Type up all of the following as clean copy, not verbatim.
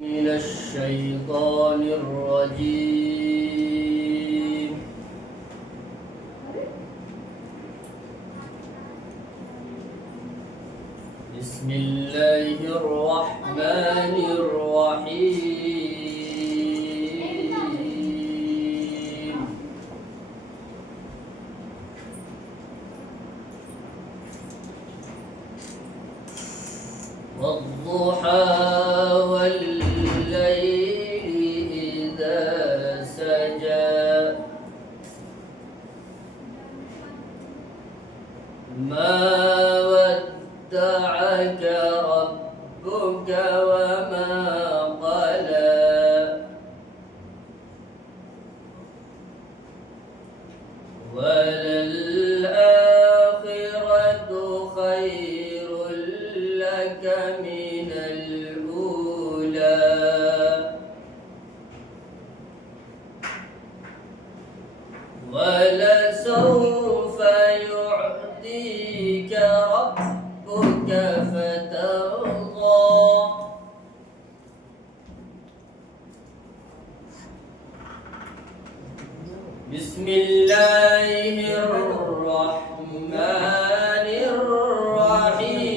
من الشيطان الرجيم. بسم الله الرحمن الرحيم. والضحى ما ودعك ربك وما قلى وللآخرة خير لك من الأولى ولسوف يعطيك ربك فترضى. بسم الله الرحمن الرحيم.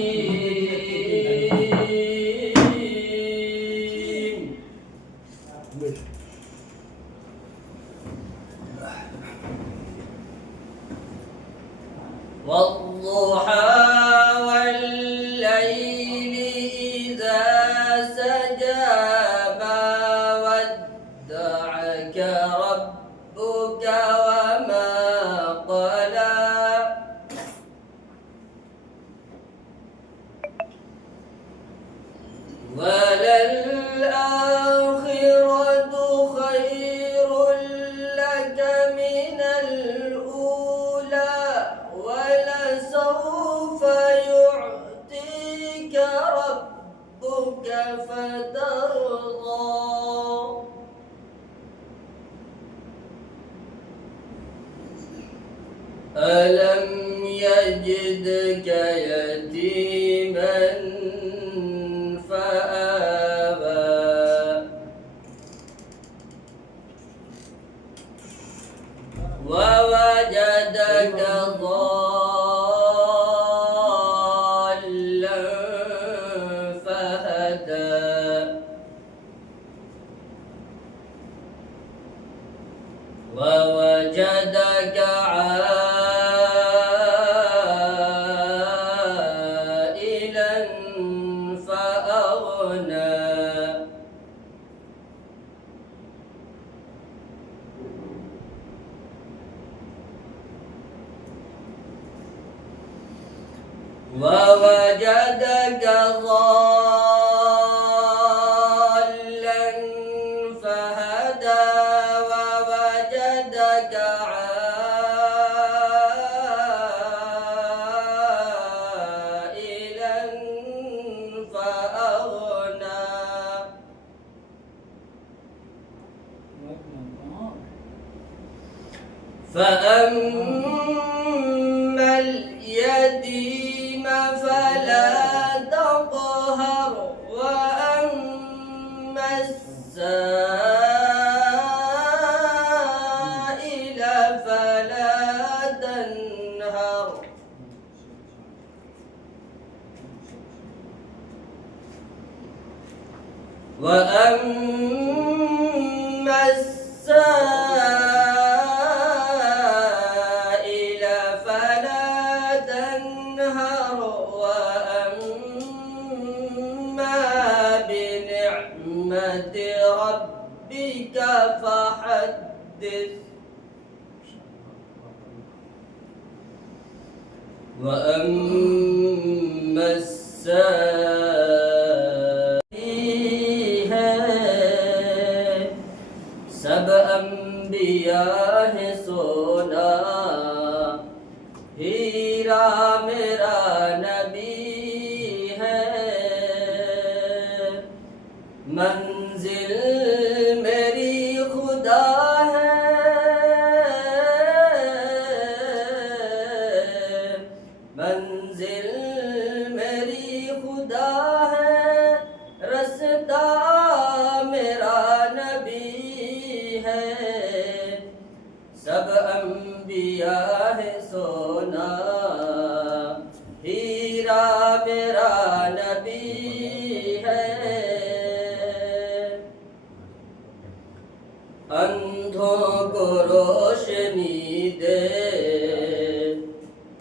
والضحى والليل إذا سجى ما ودعك ربك وما قلى وللآخرة خير لك من الأولى ولسوف يعطيك ربك فترضى. ألم يجدك يتيما فآوى ووجدك ضالا فهدى ووجدك عائلا فأغنى ووجدك ضالا فهدى ووجدك عائلا فأغنى فأما اليتيم فلا تقهر وأما السائل فلا تنهر وأما السائل فلا تنهر وأما بنعمة ربك فحدث. وأما السائل سب انبیاء ہے سونا ہیرا میرا نبی ہے منزل میری خدا ہے منزل میری خدا ہے رستہ انبیاء ہے سونا، ہیرا میرا نبی ہے۔ اندھوں کو روشنی دے،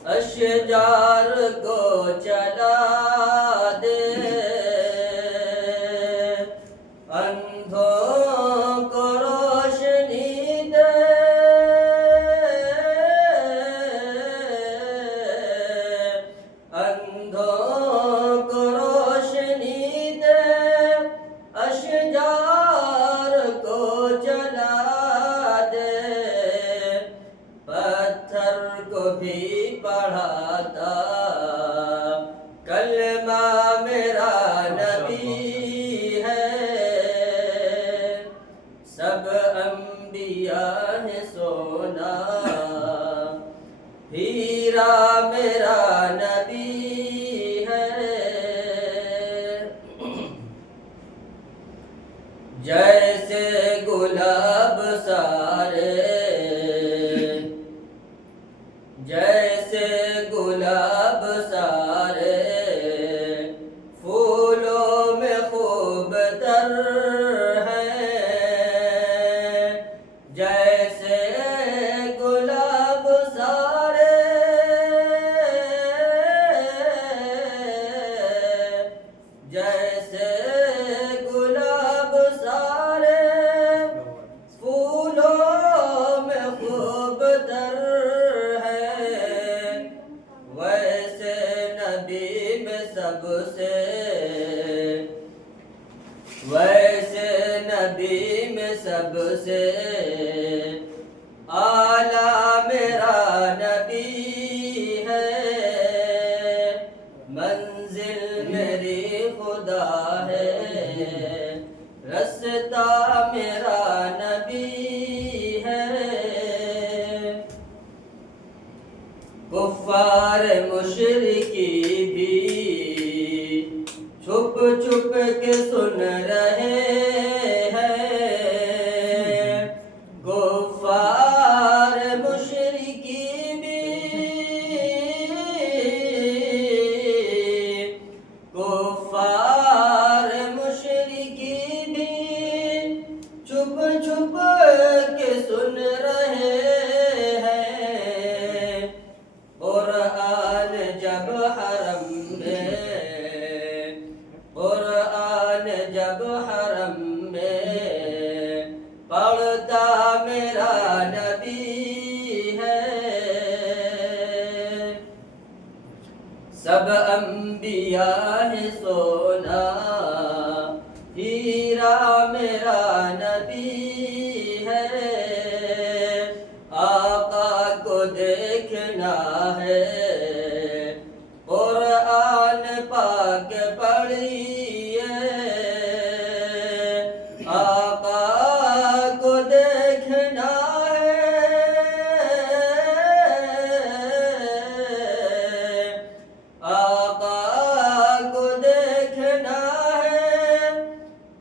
اشجار کو چلا دے، اندھوں کو روشنی دے، اندھوں کو روشنی دے، اشجار کو جلا دے، پتھر کو بھی پڑھاتا کلمہ میرا نبی ہے۔ سب انبیاء ہیں سونا، ہیرا میرا نبی ہے۔ جیسے گلاب سارے، جیسے گلاب سارے پھولوں میں خوب تر ہیں، جیسے گلاب سارے، جیسے گلاب سارے پھولوں میں خوب تر ہیں، ویسے نبی میں سب سے، ویسے نبی میں سب سے اعلیٰ میرا نبی ہے۔ منزل میری خدا ہے، رستہ میرا نبی ہے۔ کفار مشرکی بھی چھپ چھپ کے سن رہے ہیں، کفار مشرکی بھی، کفار مشرکی بھی چھپ چھپ کے سن رہے ہیں، قرآن جب حرم میں، قرآن جب حرم میں پڑھتا میرا نبی ہے۔ سب انبیاء ہیں سونا، ہیرا میرا نبی ہے۔ آقا کو دیکھنا ہے، قرآن پاک پڑھیے، آقا کو دیکھنا ہے، آقا کو دیکھنا ہے،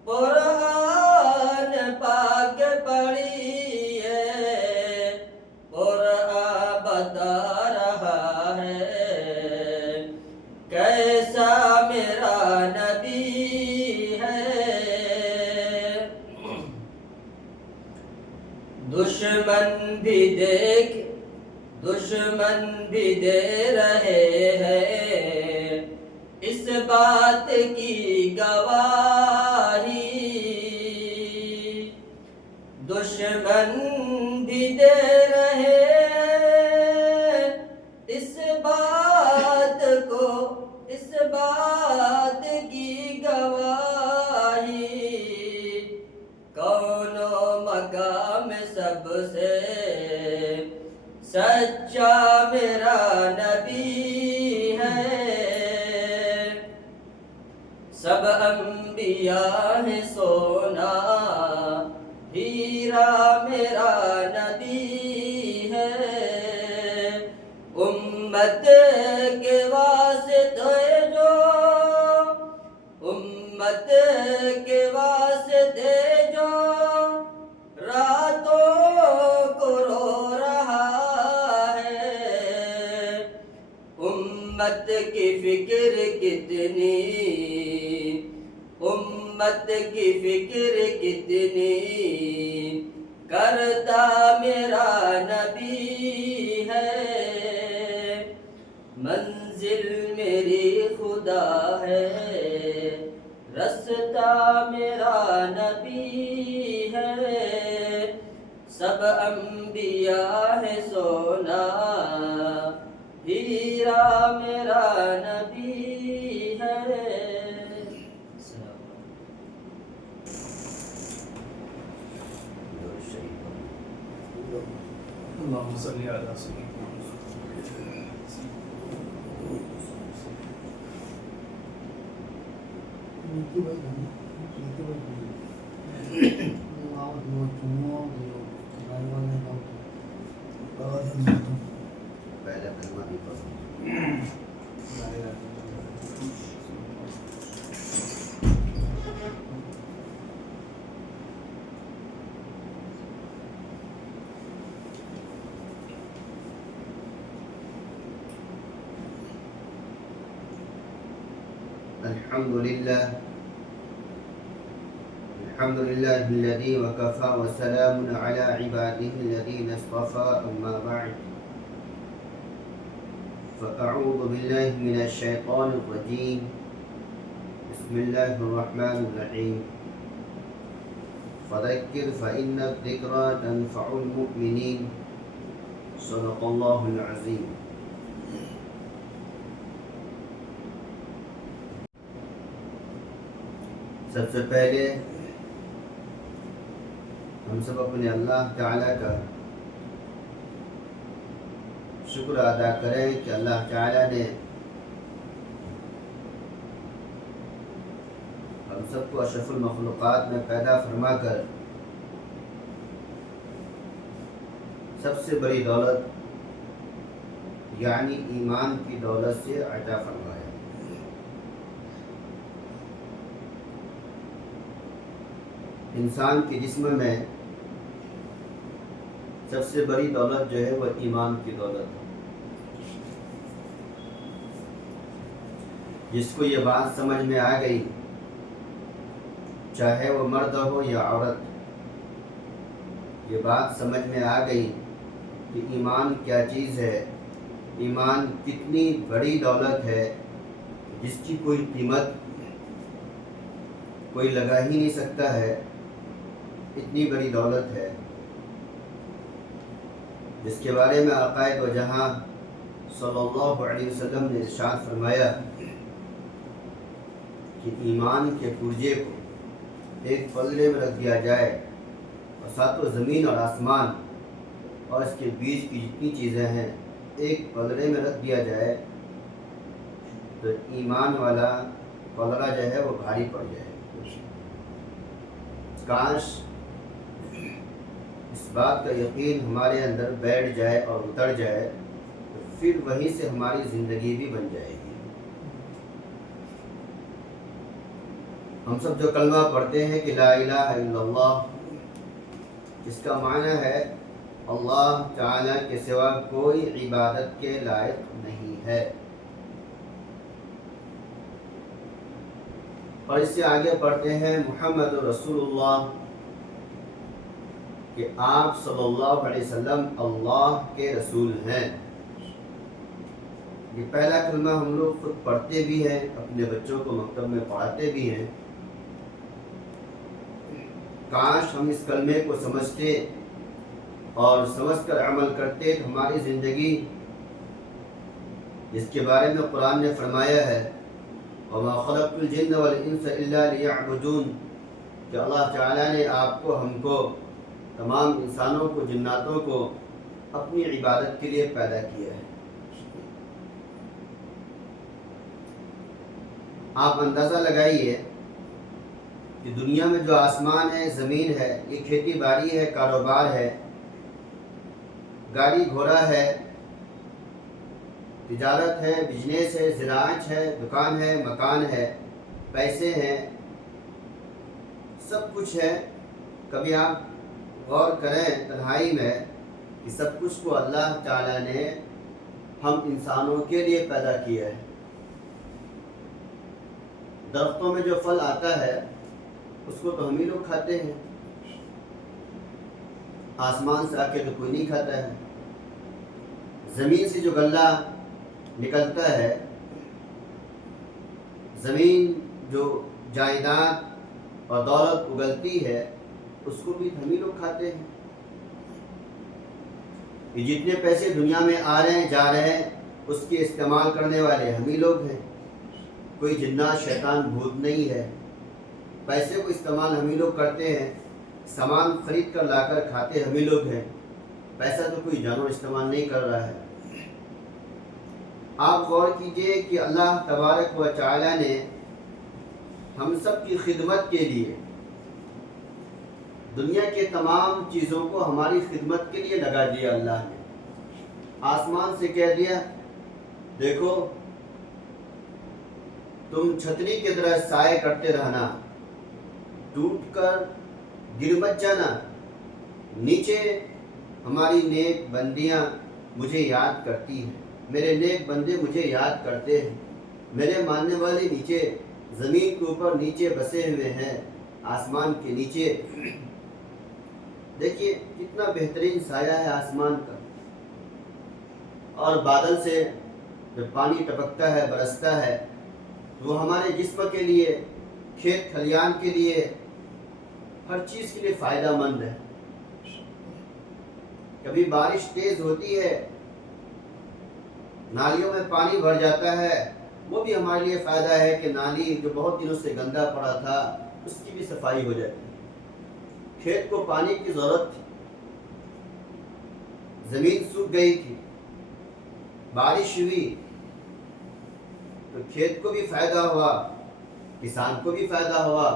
قرآن پاک پڑھیے، قرآن بتا رہا ہے کیسا میرا نبی ہے۔ دشمن بھی دیکھ، دشمن بھی دے رہے ہیں اس بات کی گواہی، دشمن بھی دے رہے ہیں اس بات کو، اس بات کی گواہی، کون و مقام سب سے سچا میرا نبی ہے۔ سب انبیاء بات کی فکر کتنی کرتا میرا نبی ہے، منزل میری خدا ہے، رستہ میرا نبی ہے، سب انبیاء ہے سونا، ہیرا میرا نبی ہے۔ اللهم صل على سيدنا پہلا کلمہ بھی پڑھو۔ الحمد لله الذي وكفى وسلام على عباده الذين اصطفى أما بعد فأعوذ بالله من الشيطان الرجيم بسم الله الرحمن الرحيم فذكر فإن الذكرى تنفع المؤمنين صدق الله العظيم۔ سب سے پہلے ہم سب اپنے اللہ تعالیٰ کا شکر ادا کریں کہ اللہ تعالیٰ نے ہم سب کو اشرف المخلوقات میں پیدا فرما کر سب سے بڑی دولت یعنی ایمان کی دولت سے عطا فرمایا۔ انسان کے جسم میں سب سے بڑی دولت جو ہے وہ ایمان کی دولت ہے۔ جس کو یہ بات سمجھ میں آ گئی، چاہے وہ مرد ہو یا عورت، یہ بات سمجھ میں آ گئی کہ ایمان کیا چیز ہے، ایمان کتنی بڑی دولت ہے جس کی کوئی قیمت کوئی لگا ہی نہیں سکتا ہے، اتنی بڑی دولت ہے جس کے بارے میں آقائے دو جہاں صلی اللہ علیہ وسلم نے ارشاد فرمایا کہ ایمان کے پرزے کو ایک پلڑے میں رکھ دیا جائے اور ساتوں زمین اور آسمان اور اس کے بیچ کی جتنی چیزیں ہیں ایک پلڑے میں رکھ دیا جائے تو ایمان والا پلڑا جو ہے وہ بھاری پڑ جائے۔ کاش اس بات کا یقین ہمارے اندر بیٹھ جائے اور اتر جائے تو پھر وہیں سے ہماری زندگی بھی بن جائے گی۔ ہم سب جو کلمہ پڑھتے ہیں کہ لا الہ الا اللہ، جس کا معنی ہے اللہ تعالی کے سوا کوئی عبادت کے لائق نہیں ہے، اور اس سے آگے پڑھتے ہیں محمد رسول اللہ کہ آپ صلی اللہ علیہ وسلم اللہ کے رسول ہیں۔ یہ پہلا کلمہ ہم لوگ خود پڑھتے بھی ہیں، اپنے بچوں کو مکتب میں پڑھاتے بھی ہیں۔ کاش ہم اس کلمے کو سمجھتے اور سمجھ کر عمل کرتے تو ہماری زندگی، جس کے بارے میں قرآن نے فرمایا ہے وَمَا خَلَقْتُ الْجِنَّ وَالْإِنسَ إِلَّا لِيَعْبُدُونَ، کہ اللہ تعالیٰ نے آپ کو، ہم کو، تمام انسانوں کو، جناتوں کو اپنی عبادت کے لیے پیدا کیا ہے۔ آپ اندازہ لگائیے کہ دنیا میں جو آسمان ہے، زمین ہے، یہ کھیتی باڑی ہے، کاروبار ہے، گاڑی گھوڑا ہے، تجارت ہے، بزنس ہے، زراعت ہے، دکان ہے، مکان ہے، پیسے ہیں، سب کچھ ہے۔ کبھی آپ غور کریں تنہائی میں کہ سب کچھ کو اللہ تعالیٰ نے ہم انسانوں کے لیے پیدا کیا ہے۔ درختوں میں جو پھل آتا ہے اس کو تو ہم ہی لوگ کھاتے ہیں، آسمان سے آ کے تو کوئی نہیں کھاتا ہے۔ زمین سے جو غلہ نکلتا ہے، زمین جو جائیداد اور دولت اگلتی ہے، اس کو بھی ہم ہی لوگ کھاتے ہیں۔ یہ جتنے پیسے دنیا میں آ رہے ہیں جا رہے ہیں، اس کے استعمال کرنے والے ہم ہی لوگ ہیں۔ کوئی جنات شیطان بھوت نہیں ہے۔ پیسے کو استعمال ہم ہی لوگ کرتے ہیں، سامان خرید کر لا کر کھاتے ہم ہی لوگ ہیں۔ پیسہ تو کوئی جانور استعمال نہیں کر رہا ہے۔ آپ غور کیجئے کہ اللہ تبارک و تعالی نے ہم سب کی خدمت کے لیے دنیا کے تمام چیزوں کو ہماری خدمت کے لیے لگا دیا۔ اللہ نے آسمان سے کہہ دیا، دیکھو تم چھتری کی طرح سائے کرتے رہنا، ٹوٹ کر گر مت جانا۔ نیچے ہماری نیک بندیاں مجھے یاد کرتی ہیں، میرے نیک بندے مجھے یاد کرتے ہیں، میرے ماننے والے نیچے زمین کے اوپر نیچے بسے ہوئے ہیں، آسمان کے نیچے۔ دیکھیے کتنا بہترین سایہ ہے آسمان کا، اور بادل سے جب پانی ٹپکتا ہے برستا ہے تو وہ ہمارے جسم کے لیے، کھیت کھلیان کے لیے، ہر چیز کے لیے فائدہ مند ہے۔ کبھی بارش تیز ہوتی ہے، نالیوں میں پانی بھر جاتا ہے، وہ بھی ہمارے لیے فائدہ ہے کہ نالی جو بہت دنوں سے گندا پڑا تھا اس کی بھی صفائی ہو جاتی ہے۔ کھیت کو پانی کی ضرورت تھی، زمین سوکھ گئی تھی، بارش ہوئی تو کھیت کو بھی فائدہ ہوا، کسان کو بھی فائدہ ہوا،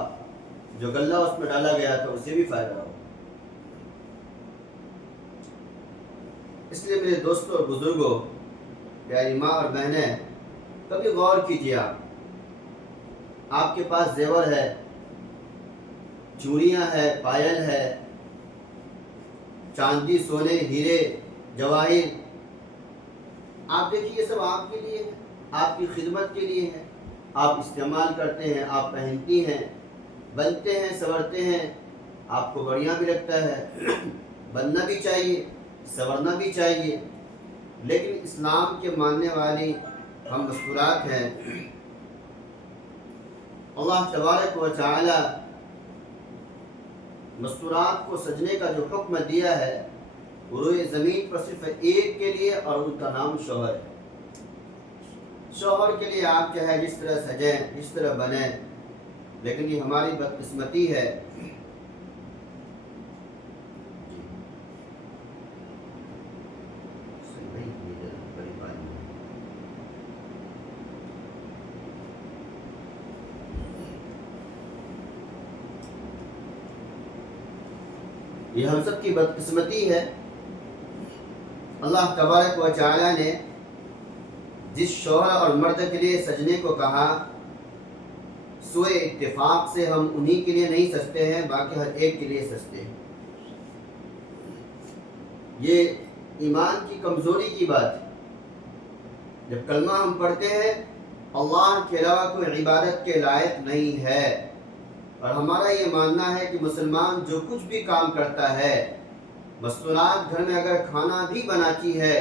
جو غلہ اس میں ڈالا گیا تھا اسے بھی فائدہ ہوا۔ اس لیے میرے دوستوں اور بزرگوں، پیاری ماں اور بہنیں، کبھی غور کیجیے، آپ کے پاس زیور ہے، چوڑیاں ہے، پائل ہے، چاندی سونے ہیرے جواہر، آپ دیکھیے یہ سب آپ کے لیے ہے، آپ کی خدمت کے لیے ہے، آپ استعمال کرتے ہیں، آپ پہنتی ہیں، بنتے ہیں، سنورتے ہیں، آپ کو بڑھیا بھی لگتا ہے، بننا بھی چاہیے، سنورنا بھی چاہیے۔ لیکن اسلام کے ماننے والی ہم مستورات ہیں۔ اللہ تبارک و تعالی مستورات کو سجنے کا جو حکم دیا ہے وہ روئے زمین پر صرف ایک کے لیے، اور ان کا نام شوہر ہے۔ شوہر کے لیے آپ چاہے جس طرح سجیں، جس طرح بنیں، لیکن یہ ہماری بدقسمتی ہے۔ یہ ہم سب کی بدقسمتی ہے۔ اللہ تبارک و تعالی نے جس شوہر اور مرد کے لیے سجنے کو کہا، سوئے اتفاق سے ہم انہی کے لیے نہیں سجتے ہیں، باقی ہر ایک کے لیے سجتے ہیں۔ یہ ایمان کی کمزوری کی بات ہے۔ جب کلمہ ہم پڑھتے ہیں اللہ کے علاوہ کوئی عبادت کے لائق نہیں ہے، اور ہمارا یہ ماننا ہے کہ مسلمان جو کچھ بھی کام کرتا ہے، مستورات گھر میں اگر کھانا بھی بناتی ہے،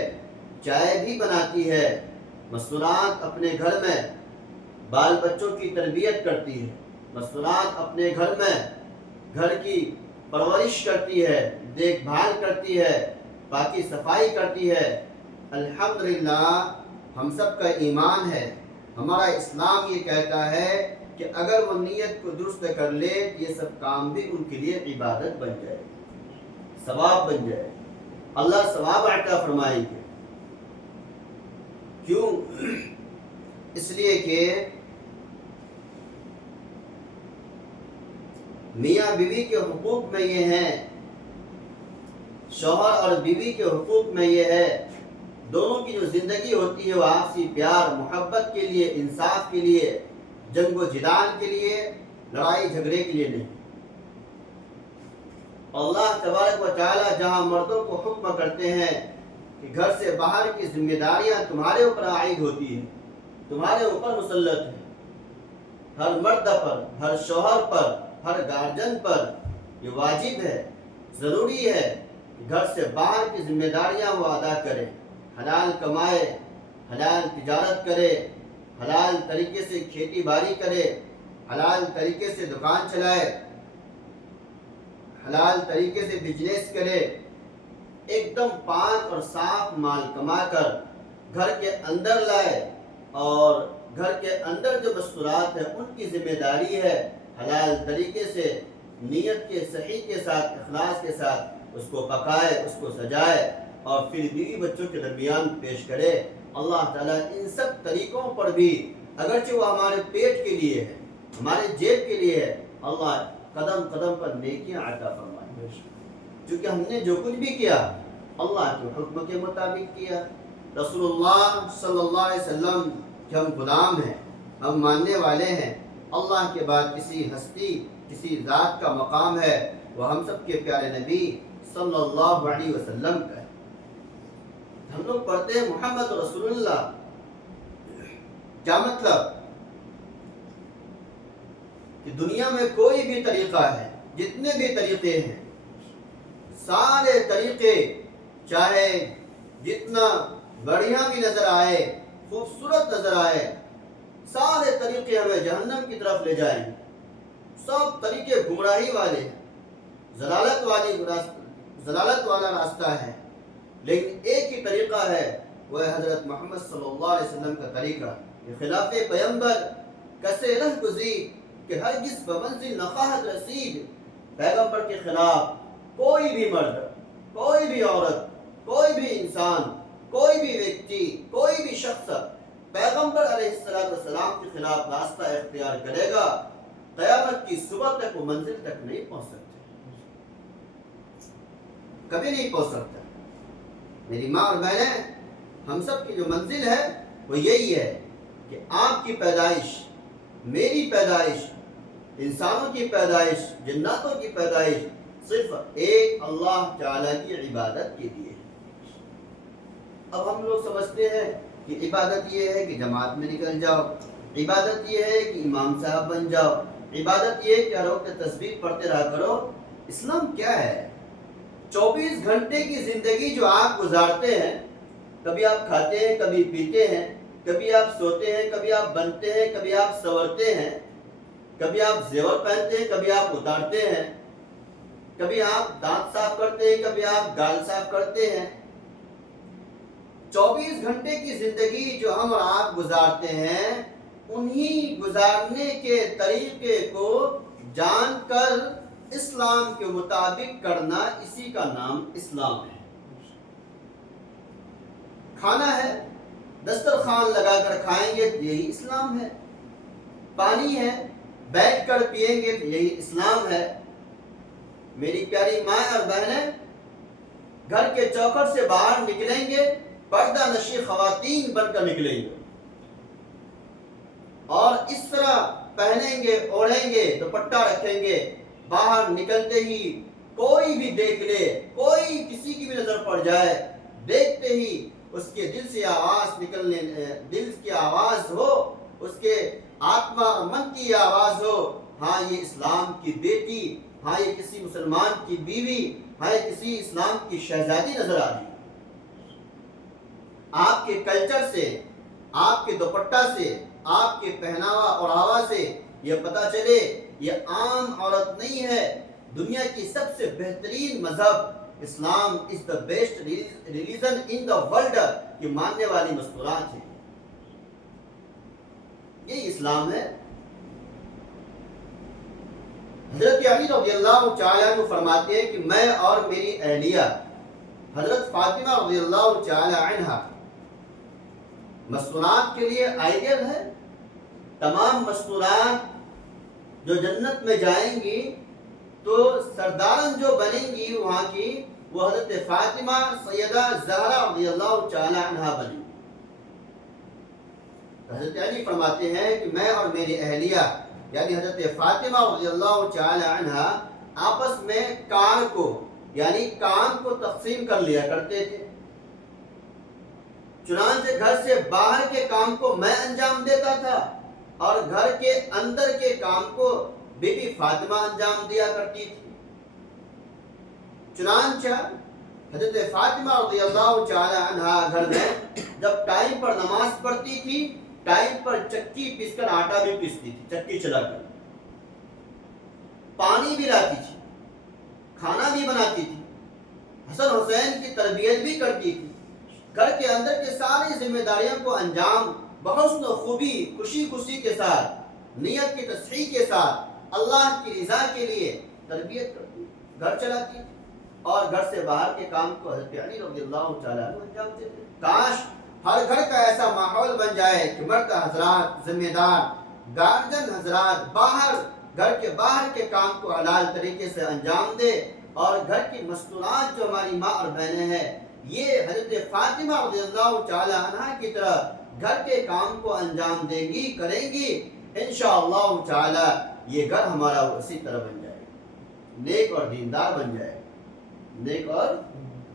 چائے بھی بناتی ہے، مستورات اپنے گھر میں بال بچوں کی تربیت کرتی ہے، مستورات اپنے گھر میں گھر کی پرورش کرتی ہے، دیکھ بھال کرتی ہے، باقی صفائی کرتی ہے، الحمدللہ ہم سب کا ایمان ہے، ہمارا اسلام یہ کہتا ہے کہ اگر وہ نیت کو درست کر لے یہ سب کام بھی ان کے لیے عبادت بن جائے، ثواب بن جائے، اللہ ثواب عطا فرمائے گے۔ کیوں؟ اس لیے کہ میاں بیوی کے حقوق میں یہ ہے، شوہر اور بیوی کے حقوق میں یہ ہے، دونوں کی جو زندگی ہوتی ہے وہ آپسی پیار محبت کے لیے، انصاف کے لیے، جنگ و جدال کے لیے، لڑائی جھگڑے کے لیے نہیں۔ اللہ تبارک و تعالی جہاں مردوں کو حکم کرتے ہیں کہ گھر سے باہر کی ذمہ داریاں تمہارے اوپر عائد ہوتی ہیں، تمہارے اوپر مسلط ہے، ہر مرد پر، ہر شوہر پر ہر گارجن پر یہ واجب ہے، ضروری ہے کہ گھر سے باہر کی ذمہ داریاں وہ ادا کرے، حلال کمائے، حلال تجارت کرے، حلال طریقے سے کھیتی باڑی کرے، حلال طریقے سے دکان چلائے، حلال طریقے سے بزنس کرے، ایک دم پاک اور صاف مال کما کر گھر کے اندر لائے، اور گھر کے اندر جو مستورات ہیں ان کی ذمہ داری ہے حلال طریقے سے نیت کے صحیح کے ساتھ، اخلاص کے ساتھ اس کو پکائے، اس کو سجائے، اور پھر بیوی بچوں کے درمیان پیش کرے۔ اللہ تعالیٰ ان سب طریقوں پر بھی، اگرچہ وہ ہمارے پیٹ کے لیے ہے، ہمارے جیب کے لیے ہے، اللہ قدم قدم پر نیکیاں عطا فرمائے، کیونکہ ہم نے جو کچھ بھی کیا اللہ کے حکم کے مطابق کیا۔ رسول اللہ صلی اللہ علیہ وسلم کہ ہم غلام ہیں، ہم ماننے والے ہیں، اللہ کے بعد کسی ہستی، کسی ذات کا مقام ہے وہ ہم سب کے پیارے نبی صلی اللہ علیہ وسلم کا ہے۔ ہم لوگ پڑھتے ہیں محمد رسول اللہ، کیا مطلب کہ دنیا میں کوئی بھی طریقہ ہے، جتنے بھی طریقے ہیں، سارے طریقے چاہے جتنا بڑھیا بھی نظر آئے، خوبصورت نظر آئے، سارے طریقے ہمیں جہنم کی طرف لے جائیں، سب طریقے گمراہی والے ہیں، ضلالت والا راستہ ہے، لیکن ایک ہی طریقہ ہے، وہ ہے حضرت محمد صلی اللہ علیہ وسلم کا طریقہ، یہ خلاف پیغمبر کسے رہ گزی کہ ہرگز بمنزل نخواہت رسید۔ پیغمبر کے خلاف کوئی بھی مرد، کوئی بھی عورت، کوئی بھی انسان، کوئی بھی ویکتی، کوئی بھی شخص پیغمبر علیہ السلام کے خلاف راستہ اختیار کرے گا، قیامت کی صبح تک وہ منزل تک نہیں پہنچ سکتے، کبھی نہیں پہنچ سکتا۔ میری ماں اور بہنیں، ہم سب کی جو منزل ہے وہ یہی ہے کہ آپ کی پیدائش، میری پیدائش، انسانوں کی پیدائش، جناتوں کی پیدائش صرف ایک اللہ تعالیٰ کی عبادت کے لیے۔ اب ہم لوگ سمجھتے ہیں کہ عبادت یہ ہے کہ جماعت میں نکل جاؤ، عبادت یہ ہے کہ امام صاحب بن جاؤ، عبادت یہ ہے کہ ہر وقت تسبیح پڑھتے رہا کرو۔ اسلام کیا ہے؟ 24 گھنٹے کی زندگی جو آپ گزارتے ہیں، کبھی آپ کھاتے ہیں، کبھی پیتے ہیں، کبھی آپ سوتے ہیں، کبھی آپ بنتے ہیں، کبھی آپ سنورتے ہیں، کبھی آپ زیور پہنتے ہیں، کبھی آپ اتارتے ہیں، کبھی آپ دانت صاف کرتے ہیں، کبھی آپ گال صاف کرتے ہیں۔ 24 گھنٹے کی زندگی جو ہم اور آپ گزارتے ہیں، انہی گزارنے کے طریقے کو جان کر اسلام کے مطابق کرنا، اسی کا نام اسلام ہے۔ کھانا ہے، دسترخوان لگا کر کھائیں گے تو یہی اسلام ہے۔ پانی ہے، بیٹھ کر پئیں گے تو یہی اسلام ہے۔ میری پیاری ماں اور بہنیں، گھر کے چوکھٹ سے باہر نکلیں گے پردہ نشی خواتین بن کر نکلیں گے، اور اس طرح پہنیں گے، اوڑھیں گے، دوپٹہ رکھیں گے، باہر نکلتے ہی کوئی بھی دیکھ لے، کوئی کسی کی بھی نظر پڑ جائے، دیکھتے ہی اس کے دل سے آواز نکلنے، دل کی آواز ہو، اس کے آتما اور من کی آواز ہو، ہاں یہ اسلام کی بیٹی، ہاں یہ کسی مسلمان کی بیوی، ہاں یہ کسی اسلام کی شہزادی نظر آ رہی۔ آپ کے کلچر سے، آپ کے دوپٹہ سے، آپ کے پہناوا اوڑھاوا سے یہ پتہ چلے یہ عام عورت نہیں ہے، دنیا کی سب سے بہترین مذہب اسلام is the best religion in the world کی ماننے والی مستورات ہیں۔ یہ اسلام ہے۔ حضرت علی رضی اللہ تعالیٰ عنہ فرماتے ہیں کہ میں اور میری اہلیہ حضرت فاطمہ رضی اللہ تعالیٰ عنہ مستورات کے لیے آئیڈیل ہے۔ تمام مستورات جو جنت میں جائیں گی تو سردارن جو بنیں گی وہاں کی، وہ حضرت فاطمہ سیدہ زہرا رضی اللہ تعالیٰ عنہ بنیں۔ حضرت علی فرماتے ہیں کہ میں اور میری اہلیہ یعنی حضرت فاطمہ رضی اللہ تعالی عنہ آپس میں کار کو یعنی کام کو تقسیم کر لیا کرتے تھے، چنانچہ گھر سے باہر کے کام کو میں انجام دیتا تھا اور گھر کے اندر کے کام کو بی بی فاطمہ انجام دیا کرتی تھی۔ چنانچہ حضرت فاطمہ رضی اللہ تعالی عنہا گھر میں جب ٹائم پر نماز پڑھتی تھی، ٹائم پر چکی پیس کر آٹا بھی پیستی تھی، چکی چلا کر پانی بھی لاتی تھی، کھانا بھی بناتی تھی، حسن حسین کی تربیت بھی کرتی تھی، گھر کے اندر کے ساری ذمہ داریوں کو انجام بحسن و خوبی، خوشی خوشی کے ساتھ، نیت کی تصحیح کے ساتھ، اللہ کی رضا کے لیے تربیت کرتی، گھر چلاتی تھی، اور گھر سے باہر کے کام کو حضرت علی رضی اللہ تعالیٰ عنہ انجام دیتے۔ کاش ہر گھر کا ایسا ماحول بن جائے کہ مرد حضرات، ذمہ دار گارجن حضرات باہر، گھر کے باہر کے کام کو حلال طریقے سے انجام دے، اور گھر کی مستورات جو ہماری ماں اور بہنیں ہیں، یہ حضرت فاطمہ رضی اللہ تعالی عنہ کی طرح گھر کے کام کو انجام دیں گی، کریں گی، انشاءاللہ تعالی یہ گھر ہمارا اسی طرح بن جائے گا، نیک اور دیندار بن جائے گا، نیک اور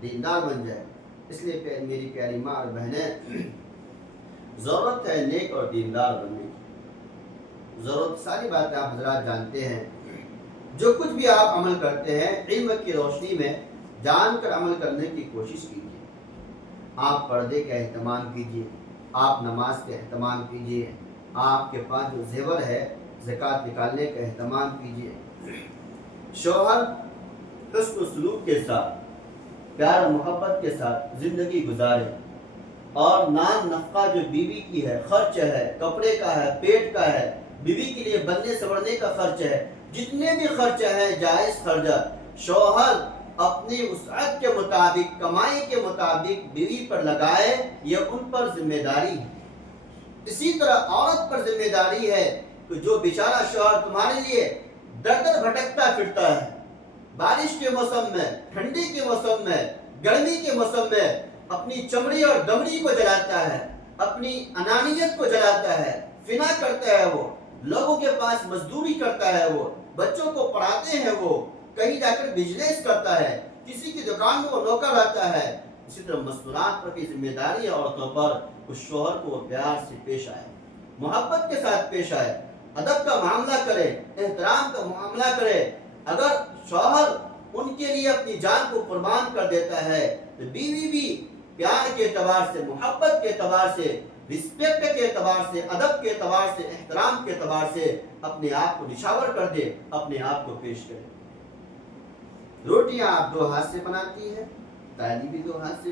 دیندار بن جائے۔ اس لیے میری پیاری ماں اور بہنیں، ضرورت ہے نیک اور دیندار بننے کی، ضرورت ساری باتیں آپ حضرات جانتے ہیں۔ جو کچھ بھی آپ عمل کرتے ہیں، علم کی روشنی میں جان کر عمل کرنے کی کوشش کیجیے۔ آپ پردے کا اہتمام کیجیے، آپ نماز کا اہتمام کیجیے، آپ کے پاس جو زیور ہے زکوٰۃ نکالنے کا اہتمام کیجیے۔ شوہر حسن و سلوک کے ساتھ، پیار و محبت کے ساتھ زندگی گزارے، اور نان نفقہ جو بیوی کی ہے، خرچ ہے، کپڑے کا ہے، پیٹ کا ہے، بیوی کے لیے بننے سنورنے کا خرچ ہے، جتنے بھی خرچ ہیں جائز خرچہ شوہر اپنی وسعت کے مطابق، کمائی کے مطابق بیوی پر لگائے، یہ ان پر ذمہ داری ہے۔ اسی طرح عورت پر ذمہ داری ہے کہ جو بیچارہ شوہر تمہارے لیے در در بھٹکتا پھرتا ہے، بارش کے موسم میں، ٹھنڈی کے موسم میں، گرمی کے موسم میں اپنی چمڑی اور دمڑی کو جلاتا ہے، اپنی انانیت کو جلاتا ہے، فنا کرتا ہے، وہ لوگوں کے پاس مزدوری کرتا ہے، وہ بچوں کو پڑھاتے ہیں، وہ کہیں جا کر بزنس کرتا ہے، کسی کی دکان میں وہ نوکر رہتا ہے۔ اسی طرح مستورات پر بھی ذمہ داری ہے عورتوں پر، اس شوہر کو وہ پیار سے پیش آئے، محبت کے ساتھ پیش آئے، ادب کا معاملہ کرے، احترام کا معاملہ کرے۔ اگر شوہر ان کے لیے اپنی جان کو قربان کر دیتا ہے تو بیوی بھی پیار کے اعتبار سے، محبت کے اعتبار سے، رسپیکٹ کے اعتبار سے، ادب کے اعتبار سے، احترام کے اعتبار سے اپنے آپ کو نشاور کر دے، اپنے آپ کو پیش کرے۔ روٹیاں آپ دو ہاتھ سے بناتی ہے، تالی بھی دو ہاتھ سے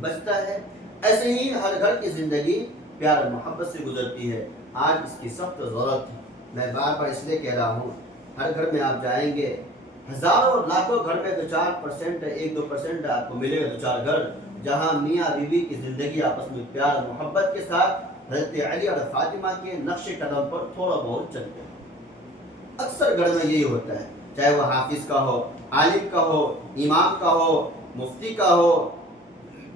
بچتا ہے۔ ایسے ہی ہر گھر کی زندگی پیار و محبت سے گزرتی ہے۔ آج اس کی سخت ضرورت ہے۔ میں بار بار اس لیے کہہ رہا ہوں، ہر گھر میں آپ جائیں گے، ہزاروں لاکھوں گھر میں 2-4% 1-2% آپ کو ملے گا، 2-4 گھر جہاں میاں بیوی کی زندگی آپس میں پیار و محبت کے ساتھ حضرت علی اور فاطمہ کے نقش قدم پر تھوڑا بہت چلتے ہیں۔ اکثر گھر میں یہی ہوتا ہے، چاہے وہ حافظ کا ہو، عالم کا ہو، امام کا ہو، مفتی کا ہو،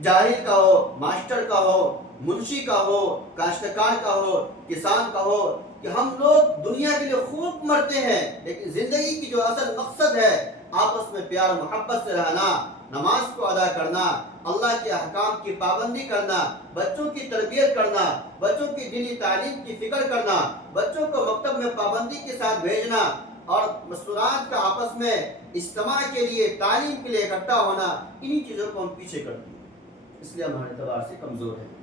جاہل کا ہو، ماسٹر کا ہو، منشی کا ہو، کاشتکار کا ہو، کسان کا ہو، کہ ہم لوگ دنیا کے لیے خوب مرتے ہیں، لیکن زندگی کی جو اصل مقصد ہے آپس میں پیار و محبت سے رہنا، نماز کو ادا کرنا، اللہ کے احکام کی پابندی کرنا، بچوں کی تربیت کرنا، بچوں کی دینی تعلیم کی فکر کرنا، بچوں کو مکتب میں پابندی کے ساتھ بھیجنا، اور مستورات کا آپس میں اجتماع کے لیے، تعلیم کے لیے اکٹھا ہونا، انہی چیزوں کو ہم پیچھے کرتے ہیں، اس لیے ہم ہر اعتبار سے کمزور ہیں۔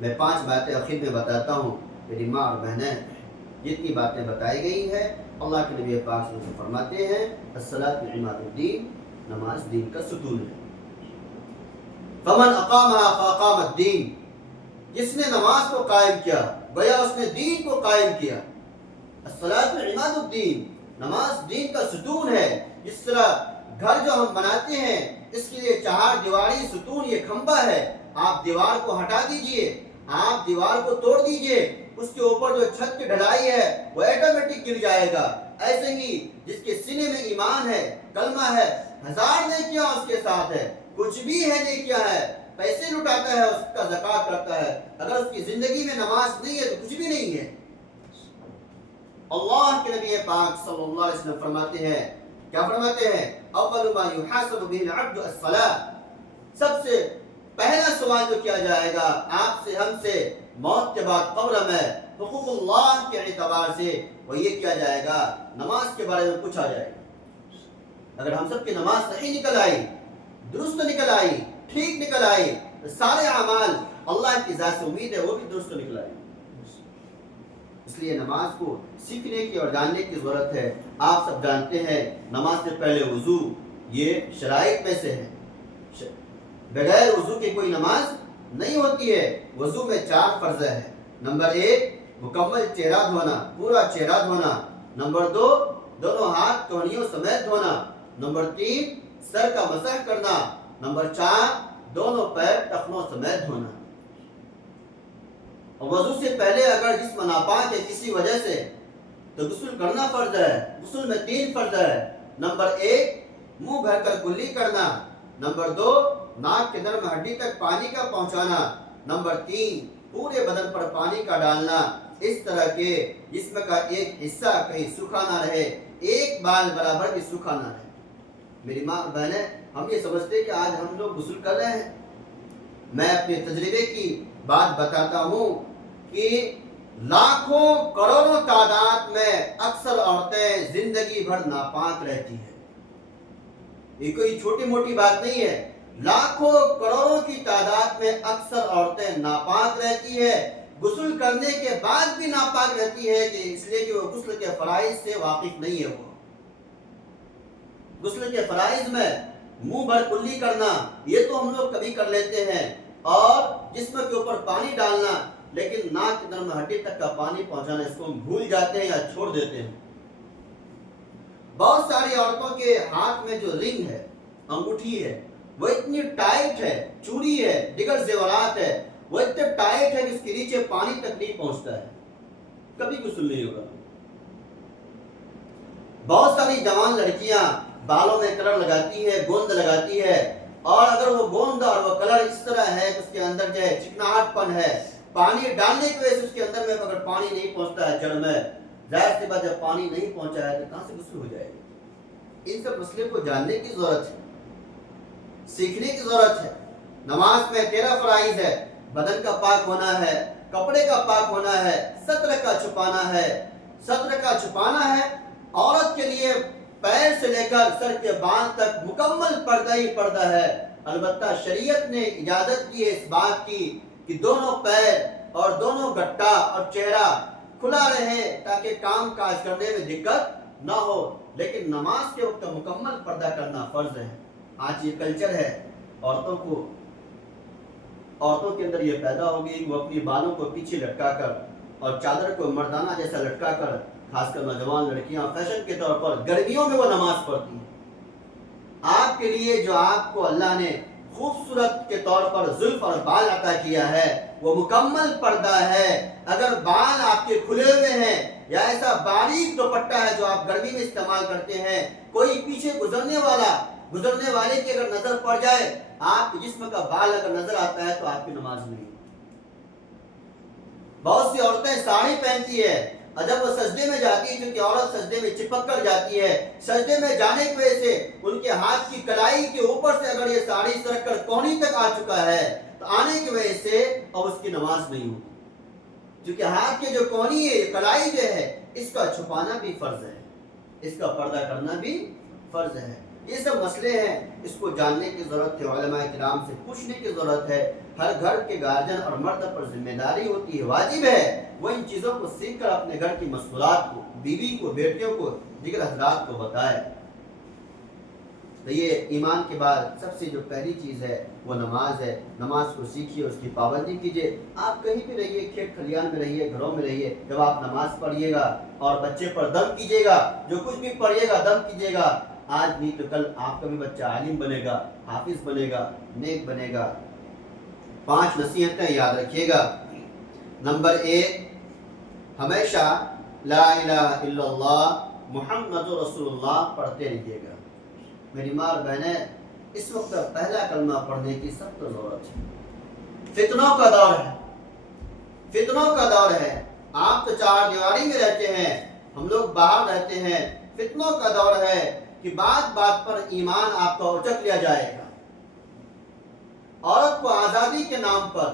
میں 5 باتیں آخر میں بتاتا ہوں، میری ماں اور بہنیں، جتنی باتیں بتائی گئی ہیں، اللہ کے نبی پاک صلی اللہ علیہ وسلم فرماتے ہیں الصلاۃ عماد الدین، نماز دین کا ستون ہے۔ فمن اقامها فاقام الدین، جس نے نماز کو قائم کیا گویا اس نے دین کو قائم کیا۔ الصلاۃ عماد الدین، نماز دین کا ستون ہے۔ جس طرح گھر جو ہم بناتے ہیں اس کے لیے 4 دیواری ستون، یہ کھمبا ہے، آپ دیوار کو ہٹا دیجئے، آپ دیوار کو توڑ دیجئے، اس کے اوپر جو چھت کی ڈھلائی ہے وہ آٹومیٹک گر جائے گا۔ ایسے ہی جس کے سینے میں ایمان ہے، کلمہ ہے، 1000 نیکیاں اس کے ساتھ ہے، کچھ بھی ہے نیکیاں ہے، پیسے لٹاتا ہے، اس کا زکوٰۃ کرتا ہے، اگر اس کی زندگی میں نماز نہیں ہے تو کچھ بھی نہیں ہے۔ اللہ کے نبی پاک صلی اللہ علیہ وسلم فرماتے ہیں، کیا فرماتے ہیں؟ اول ما یحاسب به العبد الصلاۃ، سب سے پہلا سوال جو کیا جائے گا آپ سے، ہم سے، موت کے بعد قبر میں، حقوق اللہ کے اعتبار سے وہ یہ کیا جائے گا، نماز کے بارے میں پوچھا جائے گا۔ اگر ہم سب کی نماز صحیح نکل آئی، درست نکل آئی، ٹھیک نکل آئی، تو سارے اعمال اللہ کی ذات سے امید ہے وہ بھی درست نکل آئے۔ اس لیے نماز کو سیکھنے کی اور جاننے کی ضرورت ہے۔ آپ سب جانتے ہیں نماز سے پہلے وضو یہ شرائط میں سے ہے، بغیر وضو کے کوئی نماز نہیں ہوتی ہے۔ وضو میں 4 فرض ہے۔ نمبر 1 مکمل چہرہ دھونا، پورا چہرہ دھونا۔ نمبر 2 دونوں ہاتھ کوہنیوں سمیت دھونا۔ نمبر 3 سر کا مسح کرنا۔ نمبر 4 دونوں پیر ٹخنوں سمیت دھونا۔ اور وضو سے پہلے اگر جسم ناپاک ہے کسی وجہ سے تو غسل کرنا فرض ہے۔ غسل میں 3 فرض ہے۔ نمبر 1 منہ بھر کر کلی کرنا۔ نمبر 2 ناک کے نرم ہڈی تک پانی کا پہنچانا۔ نمبر 3 پورے بدن پر پانی کا ڈالنا، اس طرح کے جسم کا ایک حصہ کہیں سوکھا نہ رہے، ایک بال برابر بھی سوکھا نہ رہے۔ میری ماں بہنیں، ہم یہ سمجھتے ہیں کہ آج ہم لوگ غسل کر رہے ہیں۔ میں اپنے تجربے کی بات بتاتا ہوں کہ لاکھوں کروڑوں تعداد میں اکثر عورتیں زندگی بھر ناپاک رہتی ہیں۔ یہ کوئی چھوٹی موٹی بات نہیں ہے۔ لاکھوں کروڑوں کی تعداد میں اکثر عورتیں ناپاک رہتی ہے، غسل کرنے کے بعد بھی ناپاک رہتی ہے، کہ اس لیے کہ وہ غسل کے فرائض سے واقف نہیں ہے۔ وہ غسل کے فرائض میں منہ بھر کلی کرنا یہ تو ہم لوگ کبھی کر لیتے ہیں، اور جسم کے اوپر پانی ڈالنا، لیکن ناک کی نرم ہڈی تک کا پانی پہنچانا اس کو ہم بھول جاتے ہیں یا چھوڑ دیتے ہیں۔ بہت ساری عورتوں کے ہاتھ میں جو رنگ ہے، انگوٹھی ہے، وہ اتنی ٹائٹ ہے، چوڑی ہے، دیگر زیورات ہے، وہ اتنے ٹائٹ ہے کہ اس کے نیچے پانی تک نہیں پہنچتا ہے، کبھی غسل نہیں ہوگا۔ بہت ساری جوان لڑکیاں بالوں میں کلر لگاتی ہے، گوند لگاتی ہے، اور اگر وہ گوند اور وہ کلر اس طرح ہے کہ اس کے اندر جو ہے چکناہٹ پن ہے، پانی ڈالنے کی وجہ سے اس کے اندر میں اگر پانی نہیں پہنچتا ہے جڑ میں، ظاہر سی بات جب پانی نہیں پہنچا ہے تو کہاں سے غسل ہو جائے گا۔ ان سب مسئلے کو جاننے کی ضرورت ہے، سیکھنے کی ضرورت ہے۔ نماز میں 13 فرائض ہے۔ بدن کا پاک ہونا ہے، کپڑے کا پاک ہونا ہے، ستر کا چھپانا ہے۔ ستر کا چھپانا ہے عورت کے لیے پیر سے لے کر سر کے بال تک مکمل پردہ ہی پردہ ہے۔ البتہ شریعت نے اجازت دی ہے اس بات کی کہ دونوں پیر اور دونوں گٹا اور چہرہ کھلا رہے تاکہ کام کاج کرنے میں دقت نہ ہو، لیکن نماز کے وقت مکمل پردہ کرنا فرض ہے۔ آج یہ کلچر ہے، عورتوں کے اندر یہ پیدا ہو گئی کہ وہ اپنی بالوں کو پیچھے لٹکا کر اور چادر کو مردانہ جیسا لٹکا کر، خاص کر نوجوان لڑکیاں فیشن کے طور پر گرمیوں میں وہ نماز پڑھتی ہیں۔ آپ کے لیے جو آپ کو اللہ نے خوبصورت کے طور پر زلف اور بال عطا کیا ہے وہ مکمل پردہ ہے۔ اگر بال آپ کے کھلے ہوئے ہیں یا ایسا باریک دوپٹہ ہے جو آپ گرمی میں استعمال کرتے ہیں، کوئی پیچھے گزرنے والے کی اگر نظر پڑ جائے، آپ کے جسم کا بال اگر نظر آتا ہے تو آپ کی نماز نہیں۔ بہت سی عورتیں ساڑی پہنتی ہے، اور جب وہ سجدے میں جاتی ہے، کیونکہ عورت سجدے میں چپک کر جاتی ہے، سجدے میں جانے کی وجہ سے ان کے ہاتھ کی کلائی کے اوپر سے اگر یہ ساڑی سرک کر کونی تک آ چکا ہے تو آنے کی وجہ سے اب اس کی نماز نہیں ہوگی، کیونکہ ہاتھ کے جو کونی ہے، کلائی جو ہے، اس کا چھپانا بھی فرض ہے، اس کا پردہ کرنا بھی فرض ہے۔ یہ سب مسئلے ہیں، اس کو جاننے کی ضرورت ہے، علماء کرام سے پوچھنے کی ضرورت ہے۔ ہر گھر کے گارجن اور مرد پر ذمہ داری ہوتی ہے، واجب ہے وہ ان چیزوں کو سیکھ کر اپنے گھر کی مسئولات کو، بیوی کو، بیٹیوں کو، دیگر حضرات کو بتائے۔ تو یہ ایمان کے بعد سب سے جو پہلی چیز ہے وہ نماز ہے۔ نماز کو سیکھیے، اس کی پابندی کیجیے۔ آپ کہیں بھی رہیے، کھیت کھلیان میں رہیے، گھروں میں رہیے، جب آپ نماز پڑھیے گا اور بچے پر دم کیجیے گا، جو کچھ بھی پڑھیے گا دم کیجیے گا، آج نہیں تو کل آپ کا بھی بچہ عالم بنے گا، حافظ بنے گا، نیک بنے گا۔ 5 نصیحتیں یاد رکھیے گا۔ نمبر 1، ہمیشہ لا الہ الا اللہ محمد رسول اللہ پڑھتے رہیے گا۔ میری ماں اور بہنیں، اس وقت پہلا کلمہ پڑھنے کی سخت ضرورت ہے۔ فتنوں کا دور ہے۔ آپ تو 4 دیواری میں رہتے ہیں، ہم لوگ باہر رہتے ہیں۔ فتنوں کا دور ہے کہ بات بات پر ایمان آپ کا اچک لیا جائے گا۔ عورت کو آزادی کے نام پر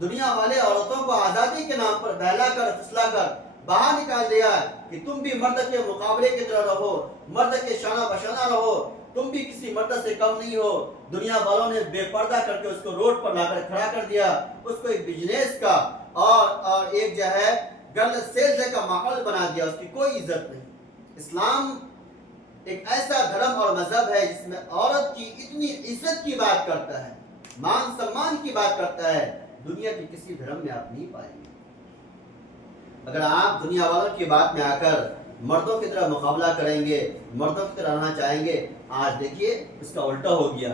دنیا والے عورتوں کو آزادی کے نام پر بہلا کر پھسلا کر باہر نکال دیا کہ تم بھی مرد کے مقابلے کی طرح رہو، مرد کے شانہ بشانہ رہو، تم بھی کسی مرد سے کم نہیں ہو۔ دنیا والوں نے بے پردہ کر کے اس کو روڈ پر لا کر کھڑا کر دیا، اس کو ایک بزنس کا اور ایک جو ہے گرل سیلز کا ماحول بنا دیا، اس کی کوئی عزت نہیں۔ اسلام ایک ایسا دھرم اور مذہب ہے جس میں عورت کی اتنی عزت کی بات کرتا ہے، مان سمان کی بات کرتا ہے، دنیا کے کسی دھرم میں آپ نہیں پائیں گے۔ اگر آپ دنیا والوں کی بات میں آ کر مردوں کی طرح مقابلہ کریں گے، مردوں کی طرح رہنا چاہیں گے، آج دیکھیے اس کا الٹا ہو گیا۔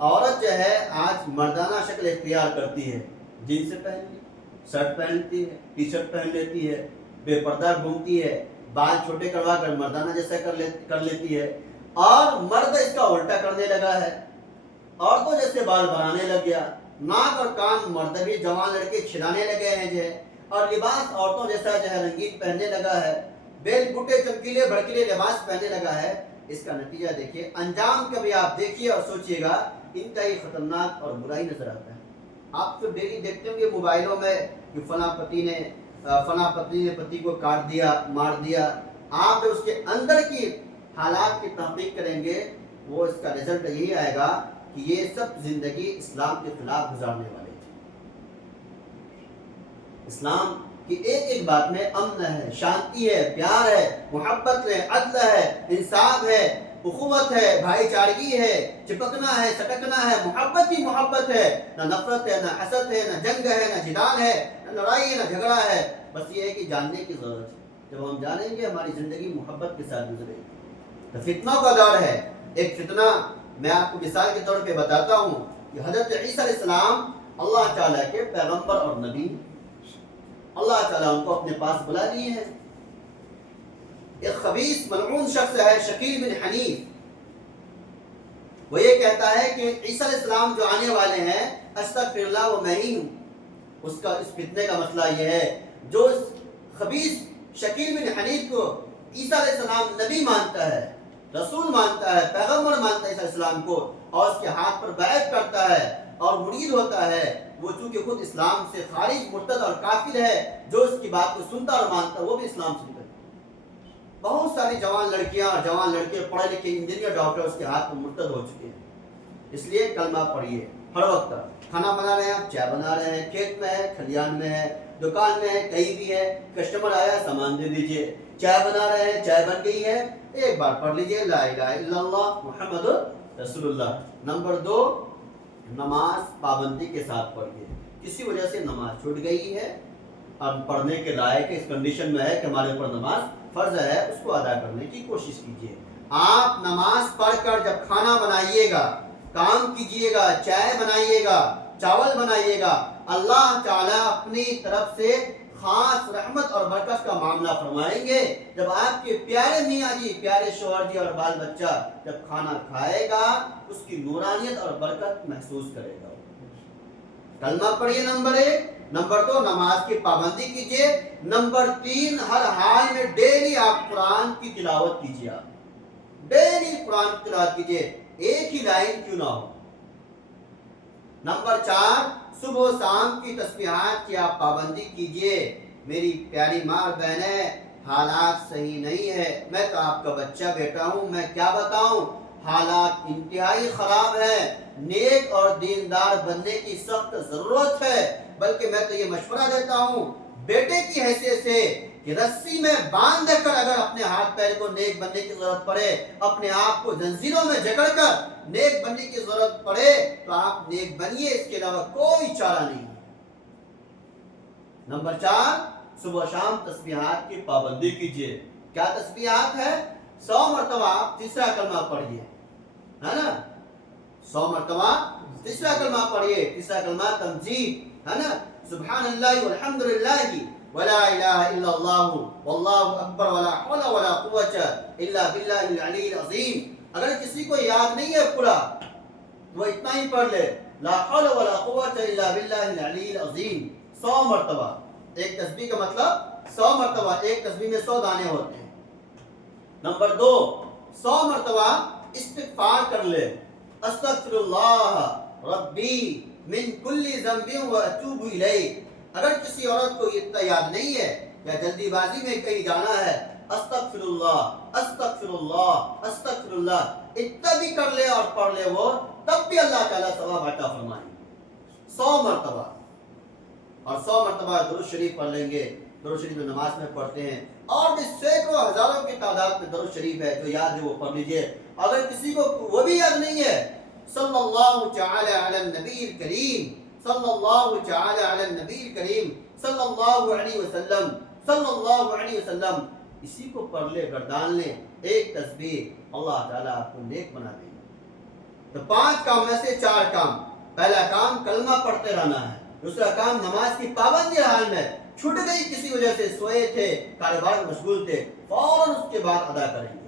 عورت جو ہے آج مردانہ شکل اختیار کرتی ہے، جینس پہنتی ہے، شرٹ پہنتی ہے، ٹی شرٹ پہن لیتی ہے، بے پردہ گھومتی ہے، بال چھوٹے کروا کر مردانہ جیسا کر لیتی ہے، اور مرد اس کا الٹا کرنے لگا ہے، عورتوں جیسے بال بنانے لگ گیا، ناک اور کان مرد بھی جوان لڑکے چھلانے لگے ہیں جو ہے، اور لباس عورتوں جیسا جو ہے رنگین پہننے لگا ہے، بیل بوٹے چمکیلے بھڑکیلے لباس پہننے لگا ہے۔ اس کا نتیجہ دیکھیے، انجام کبھی آپ دیکھیے اور سوچئے گا، انتہائی خطرناک اور برائی نظر آتا ہے۔ آپ تو ڈیلی دیکھتے ہوں گے موبائلوں میں کہ فلاں پتی نے پتی کو کاٹ دیا، مار دیا۔ آپ جب اس کے اندر کی حالات کی تحقیق کریں گے، وہ اس کا رزلٹ یہی آئے گا کہ یہ سب زندگی اسلام کے خلاف گزارنے والے تھے۔ اسلام کی ایک ایک بات میں امن ہے، شانتی ہے، پیار ہے، محبت ہے، عدل ہے، انصاف ہے، اخوت ہے، بھائی چارگی ہے، چپکنا ہے، سٹکنا ہے، محبت ہی محبت ہے، نہ نفرت ہے، نہ حسد ہے، نہ جنگ ہے، نہ جدال ہے، نہ لڑائی ہے، نہ جھگڑا ہے۔ بس یہ ہے کہ جاننے کی ضرورت ہے، جب ہم جانیں گے ہماری زندگی محبت کے ساتھ گزرے گی۔ تو فتنوں کا دور ہے۔ ایک فتنہ میں آپ کو مثال کے طور پہ بتاتا ہوں کہ حضرت عیسیٰ علیہ السلام اللہ تعالیٰ کے پیغمبر اور نبی، اللہ تعالیٰ ان کو اپنے پاس بلا لیے ہیں۔ ایک خبیث ملعون شخص ہے شکیل بن حنیف، وہ یہ کہتا ہے کہ عیسیٰ علیہ السلام جو آنے والے ہیں استغفر اللہ وہ میں ہی ہوں۔ اس فتنے کا مسئلہ یہ ہے، جو اس خبیث شکیل بن حنیف کو عیسیٰ علیہ السلام نبی مانتا ہے، رسول مانتا ہے، پیغمبر مانتا ہے عیسیٰ علیہ السلام کو، اور اس کے ہاتھ پر بیعت کرتا ہے اور مرید ہوتا ہے، وہ چونکہ خود اسلام سے خارج مرتد اور کافر ہے، جو اس کی بات کو سنتا اور مانتا ہے وہ بھی اسلام سے نکلتا ہے۔ بہت ساری جوان لڑکیاں اور جوان لڑکے پڑھے لکھے انجینئر ڈاکٹر اس کے ہاتھ میں مرتد ہو چکے ہیں۔ اس لیے کلمہ پڑھیے ہر وقت۔ کھانا بنا رہے ہیں آپ، چائے بنا رہے ہیں، کھیت میں ہے، کھلیان میں ہے، دکان میں ہے، کہیں بھی ہے، کسٹمر آیا سامان دے دیجئے، چائے بنا رہے ہیں، چائے بن گئی ہے، ایک بار پڑھ لیجئے لا الہ الا اللہ محمد رسول اللہ۔ نمبر 2، نماز پابندی کے ساتھ پڑھیے۔ کسی وجہ سے نماز چھوٹ گئی ہے، اب پڑھنے کے لائق اس کنڈیشن میں ہے کہ ہمارے اوپر نماز فرض ہے، اس کو ادا کرنے کی کوشش کیجیے۔ آپ نماز پڑھ کر جب کھانا بنائیے گا، کام کیجیے گا، چائے بنائیے گا، چاول بنائیے گا، اللہ تعالیٰ اپنی طرف سے خاص رحمت اور برکت کا معاملہ فرمائیں گے۔ جب آپ کے پیارے میاں جی، پیارے شوہر جی اور بال بچہ جب کھانا کھائے گا، اس کی نورانیت اور برکت محسوس کرے گا۔ کلمہ پڑھیے نمبر 1۔ نمبر 2، نماز کی پابندی کیجیے۔ نمبر 3، ہر حال میں ڈیلی آپ قرآن کی تلاوت کیجیے، ڈیلی قرآن کی تلاوت کیجیے، ایک ہی لائن کیوں نہ ہو۔ نمبر 4، صبح و شام کی تسبیحات کی آپ پابندی کیجیے۔ میری پیاری ماں اور بہنیں، حالات صحیح نہیں ہے، میں تو آپ کا بچہ بیٹا ہوں، میں کیا بتاؤں، حالات انتہائی خراب ہیں، نیک اور دیندار بننے کی سخت ضرورت ہے۔ بلکہ میں تو یہ مشورہ دیتا ہوں بیٹے کی حیثیت سے کہ رسی میں باندھ کر اگر اپنے ہاتھ پیر کو نیک بننے کی ضرورت پڑے، اپنے آپ کو زنجیروں میں جکڑ کر نیک بننے کی ضرورت پڑے تو آپ نیک بنیے، اس کے علاوہ کوئی چارہ نہیں ہے۔ نمبر 4، صبح شام تسبیحات کی پابندی کیجیے۔ کیا تسبیحات ہے؟ 100 مرتبہ تیسرا کلمہ پڑھیے، ہے نا، 100 مرتبہ تیسرا کلمہ پڑھیے۔ تیسرا کلمہ تمجید ہے نا، سبحان اللہ والحمد للہ ولا الہ الا اللہ واللہ اکبر ولا حول ولا قوت الا باللہ العلی العظیم۔ اگر کسی کو یاد نہیں ہے پورا تو وہ اتنا ہی پڑھ لے، لا حول ولا قوت الا باللہ العلی العظیم 100 مرتبہ۔ ایک تسبیح کا مطلب 100 مرتبہ، ایک تسبیح میں 100 دانے ہوتے ہیں۔ نمبر 2، 100 مرتبہ استغفار کر لے، استغفر اللہ ربی من کل ذنب واتوب الیہ. اگر کسی عورت کو اتنا یاد نہیں ہے یا جلدی بازی میں کہیں جانا ہے استغفر اللہ استغفر اللہ استغفر اللہ اتنا بھی کر لے اور پڑھ لے وہ, تب بھی اللہ تعالیٰ ثواب عطا فرمائیں 100 مرتبہ. اور 100 مرتبہ درود شریف پڑھ لیں گے. درود شریف جو نماز میں پڑھتے ہیں, اور بھی سینکڑوں ہزاروں کی تعداد میں درود شریف ہے, جو یاد ہے وہ پڑھ لیجئے. اگر کسی کو وہ بھی یاد نہیں ہے, صلی اللہ تعالی علی النبی الکریم صلی اللہ تعالی علی النبی الکریم صلی اللہ علیہ وسلم صلی اللہ علیہ وسلم, اسی کو پڑھ لے, گردان لے ایک تسبیح, اللہ تعالیٰ آپ کو نیک بنا دیں گے. تو 5 کام میں سے 4 کام. پہلا کام کلمہ پڑھتے رہنا ہے. دوسرا کام نماز کی پابندی حال میں چھوٹ گئی کسی وجہ سے, سوئے تھے, کاروبار میں مشغول تھے, فوراً اس کے بعد ادا کریں گے.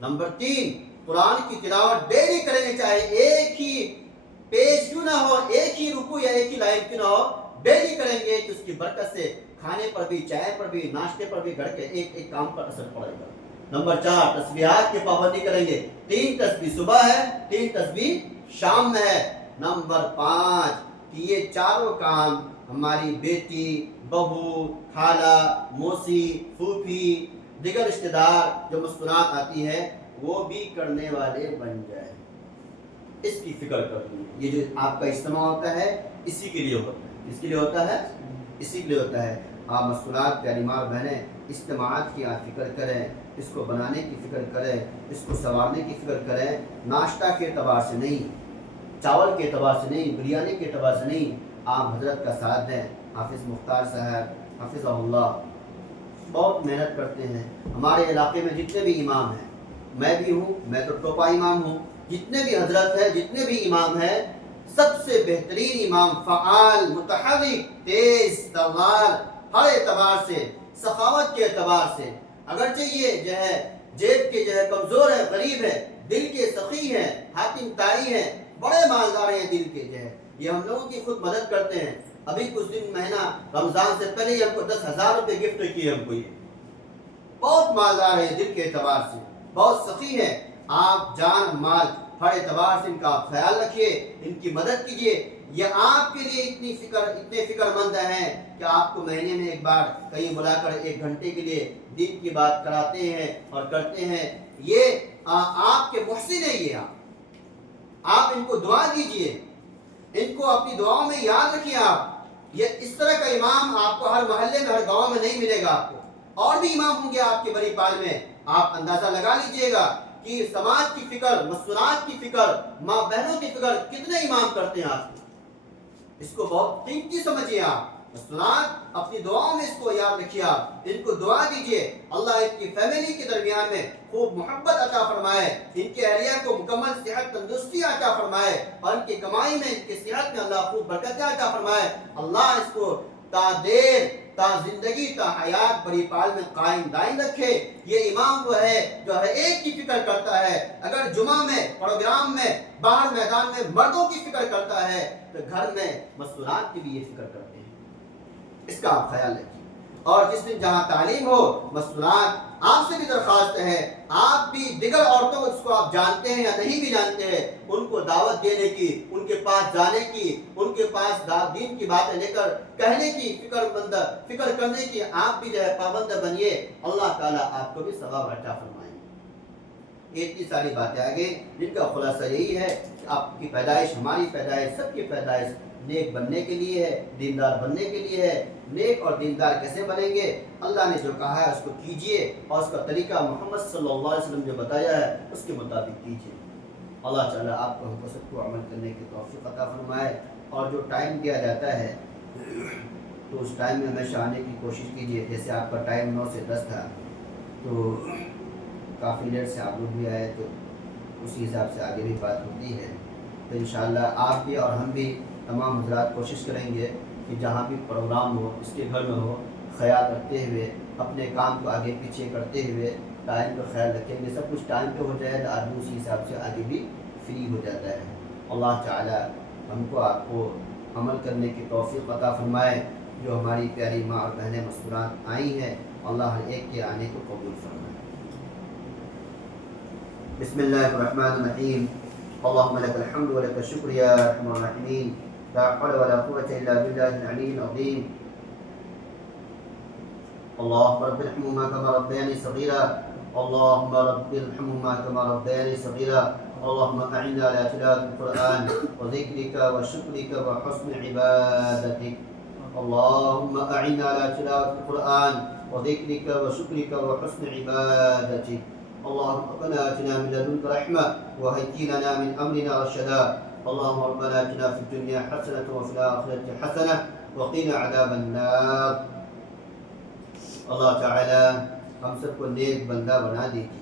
نمبر 3 قرآن کی تلاوت ڈیلی کریں گے, چاہے ایک ہی پیج کیوں نہ ہو, ایک ہی رکوع یا ایک ہی لائن کیوں نہ ہو, ڈیلی کریں گے کہ اس کی برکت سے کھانے پر بھی, چائے پر بھی, ناشتے پر بھی, گھر کے ایک ایک کام پر اثر پڑے گا. نمبر 4 تسبیحات کی پابندی کریں گے. 3 تسبیح صبح ہے, 3 تسبیح شام میں ہے. نمبر 5 کہ یہ چاروں کام ہماری بیٹی, بہو, خالہ, موسی, پھوپھی, دیگر رشتہ دار جو مسکرات آتی ہے وہ بھی کرنے والے بن جائیں. اس کی فکر کرنی ہے. یہ جو آپ کا اجتماع ہوتا ہے اسی کے لیے ہوتا ہے. اس کے لیے ہوتا ہے, اسی کے لیے ہوتا ہے. آپ مسکرات پیاری ماں بہنیں اجتماعات کی آپ فکر کریں, اس کو بنانے کی فکر کریں, اس کو سنوارنے کی فکر کریں. ناشتہ کے اعتبار سے نہیں, چاول کے اعتبار سے نہیں, بریانی کے اعتبار سے نہیں, آپ حضرت کا ساتھ دیں. حافظ مختار صاحب حافظ اللہ بہت محنت کرتے ہیں. ہمارے علاقے میں جتنے بھی امام ہیں, میں بھی ہوں, میں تو ٹوپا امام ہوں, جتنے بھی حضرت ہیں, جتنے بھی امام ہیں, سب سے بہترین امام, فعال, متحرک, تیز تلوار, ہر اعتبار سے, سخاوت کے اعتبار سے. اگرچہ یہ جو ہے جیب کے جو ہے کمزور ہے, غریب ہے, دل کے سخی ہیں, حاکم طائی ہیں, بڑے مالدار ہیں دل کے, جو ہے یہ ہم لوگوں کی خود مدد کرتے ہیں. ابھی کچھ دن مہینہ رمضان سے پہلے ہی ہم کو 10,000 روپے گفٹ کیے. ہم کو یہ بہت مالدار ہیں دل کے اعتبار سے, بہت سخی ہیں. آپ جان مال ہر اعتبار سے ان کا خیال رکھیے, ان کی مدد کیجیے. یہ آپ کے لیے اتنے فکر مند ہیں کہ آپ کو مہینے میں ایک بار کہیں بلا کر 1 گھنٹے کے لیے دین کی بات کراتے ہیں اور کرتے ہیں. یہ آپ کے محسن ہیں. یہ آپ ان کو دعا دیجیے, ان کو اپنی دعاؤں میں یاد رکھیے. آپ یہ اس طرح کا امام آپ کو ہر محلے میں, ہر گاؤں میں نہیں ملے گا. آپ کو اور بھی امام ہوں گے آپ کے بڑی پال میں. آپ اندازہ لگا لیجئے گا کہ سماج کی فکر, مسکرات کی فکر, ماں بہنوں کی فکر کتنے امام کرتے ہیں. آپ اس کو بہت قیمتی سمجھیے. آپ مسکرات اپنی دعاؤں میں اس کو یاد رکھیے. آپ ان کو دعا دیجئے, اللہ ان کی فیملی کے درمیان میں خوب محبت عطا فرمائے, ان کے اہلیہ کو مکمل صحت تندرستی عطا فرمائے, اور ان کی کمائی میں, ان کی صحت میں اللہ خوب برکت عطا فرمائے. اللہ اس کو تا دیر, تا زندگی, تا حیات بڑی پال میں قائم دائم رکھے. یہ امام وہ ہے جو ہر ایک کی فکر کرتا ہے. اگر جمعہ میں, پروگرام میں, باہر میدان میں مردوں کی فکر کرتا ہے تو گھر میں مسکرات کی بھی یہ فکر کرتے ہیں. اس کا آپ خیال رکھیے. اور جس دن جہاں تعلیم ہو, مسکرات, آپ سے بھی درخواست ہے, آپ بھی دیگر عورتوں کو, جس کو آپ جانتے ہیں یا نہیں بھی جانتے ہیں, ان کو دعوت دینے کی, ان کے پاس جانے کی, ان کے پاس دین کی باتیں لے کر کہنے کی, فکر کرنے کی آپ بھی جو ہے پابند بنیے. اللہ تعالیٰ آپ کو بھی ثواب عطا فرمائیں. یہ اتنی ساری باتیں آگے جن کا خلاصہ یہی ہے کہ آپ کی پیدائش, ہماری پیدائش, سب کی پیدائش نیک بننے کے لیے ہے, دیندار بننے کے لیے ہے. نیک اور دیندار کیسے بنیں گے؟ اللہ نے جو کہا ہے اس کو کیجئے, اور اس کا طریقہ محمد صلی اللہ علیہ وسلم جو بتایا ہے اس کے مطابق کیجئے. اللہ تعالیٰ آپ کو, ہم کو سب کو عمل کرنے کی توفیق عطا فرمائے. اور جو ٹائم دیا جاتا ہے تو اس ٹائم میں ہمیشہ آنے کی کوشش کیجئے. جیسے آپ کا ٹائم 9 سے 10 تھا تو کافی لیٹ سے آپ لوگ بھی آئے, تو اسی حساب سے آگے بھی بات ہوتی ہے. تو انشاءاللہ آپ بھی اور ہم بھی تمام حضرات کوشش کریں گے کہ جہاں بھی پروگرام ہو, اس کے گھر میں ہو, خیال رکھتے ہوئے, اپنے کام کو آگے پیچھے کرتے ہوئے ٹائم کا خیال رکھیں گے. سب کچھ ٹائم پہ ہو جائے تو آدمی اسی حساب سے آگے بھی فری ہو جاتا ہے. اللہ تعالی ہم کو, آپ کو عمل کرنے کی توفیق عطا فرمائے. جو ہماری پیاری ماں اور بہنیں مسکرات آئی ہیں, اللہ ہر ایک کے آنے کو قبول فرمائے. بسم اللہ الرحمن الرحیم. اللهم لك الحمد ولك الشكر يا ارحم الراحمين. لا حول ولا قوة الا بالله العلي العظيم. اللهم رب ارحمهما كما ربياني صغيرا. اللهم رب ارحمهما كما ربياني صغيرا. اللهم اعنا على تلاوة القرآن وذكرك وشكرك وحسن عبادتك. اللهم اعنا على تلاوة القرآن وذكرك وشكرك وحسن عبادتك. اللهم ربنا اتنا من لدنك رحمة وهيئ لنا من امرنا رشدا. اللهم ربنا اتنا في الدنيا حسنة وفي الآخرة حسنة وقنا عذاب النار. اللہ تعالی ہم سب کو نیک بندہ بنا دیجیے،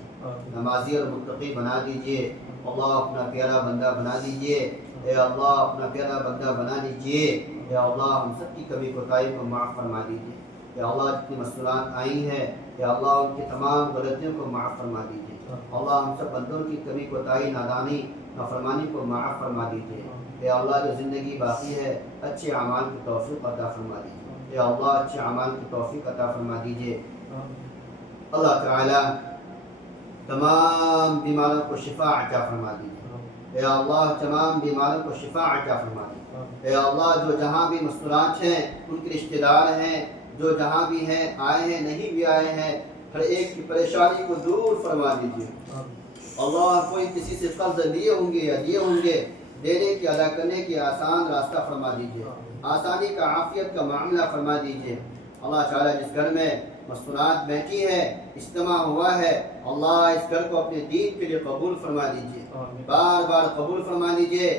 نمازی اور متقی بنا دیجیے. اللہ اپنا پیارا بندہ بنا دیجیے. اے اللہ اپنا پیارا بندہ بنا دیجیے. اے اللہ ہم سب کی کمی کوتاہی کو معاف فرما دیجیے. اے اللہ جتنی مصنوعات آئی ہیں اے اللہ ان کی تمام غلطیوں کو معاف فرما دیجیے. اللہ ہم سب بندوں کی کمی کوتاہی نادانی نافرمانی کو معاف فرما دیجیے. اے اللہ جو زندگی باقی ہے اچھے اعمال کی توفیق عطا فرما دیجیے. اے اللہ اچھے اعمال کی توفیق عطا فرما دیجیے. اللہ تعالی تمام بیماروں کو شفا عطا فرما دیجیے. اے اللہ تمام بیماروں کو شفا عطا فرما دیجیے. اے اللہ جو جہاں بھی مستورات ہیں ان کے رشتہ دار ہیں جو جہاں بھی ہیں آئے ہیں نہیں بھی آئے ہیں ہر ایک کی پریشانی کو دور فرما دیجیے. اللہ کوئی کسی سے قرض لیے ہوں گے یا دیے ہوں گے دینے کی ادا کرنے کی آسان راستہ فرما دیجیے. آسانی کا عافیت کا معاملہ فرما دیجیے. اللہ تعالیٰ جس گھر میں مستورات بیٹھی ہے اجتماع ہوا ہے اللہ اس گھر کو اپنے دین کے لیے قبول فرما دیجیے. بار بار قبول فرما دیجیے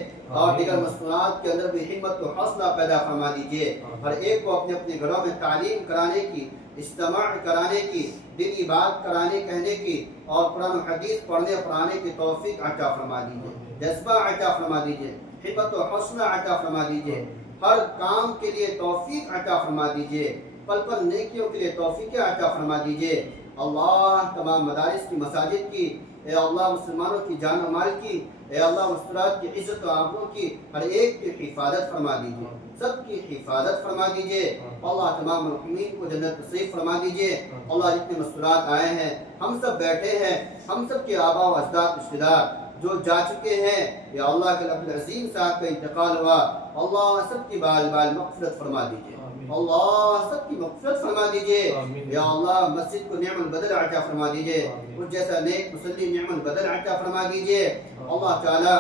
اور دیگر مستورات کے اندر بھی ہمت و حوصلہ پیدا فرما دیجیے. ہر ایک کو اپنے اپنے گھروں میں تعلیم کرانے کی اجتماع کرانے کی دینی بات کرانے کہنے کی اور قرآن و حدیث پڑھنے پڑھانے کی توفیق عطا فرما دیجیے. جذبہ عطا فرما دیجیے. ہمت و حوصلہ عطا فرما دیجیے. ہر کام کے لیے توفیق عطا فرما دیجیے. پل پل نیکیوں کے لیے توفیق عطا فرما دیجیے. اللہ تمام مدارس کی مساجد کی اے اللہ مسلمانوں کی جان و مال کی اے اللہ مستورات کی عزت و آبرو کی ہر ایک کی حفاظت فرما دیجیے. سب کی حفاظت فرما دیجیے. اللہ تمام مرحومین کو جنت نصیب فرما دیجیے. اللہ جتنے مستورات آئے ہیں ہم سب بیٹھے ہیں ہم سب کے آبا و اجداد رشتہ دار جو جا چکے ہیں یا اللہ کے رب العظیم صاحب کا انتقال ہوا اللہ سب کی بال بال مغفرت فرما دیجیے. اللہ سب کی مغفرت فرما دیجیے. یا اللہ مسجد کو نعم البدل عطا فرما دیجیے. اس جیسا نیک مصلی نعم البدل عطا فرما دیجیے. اللہ تعالی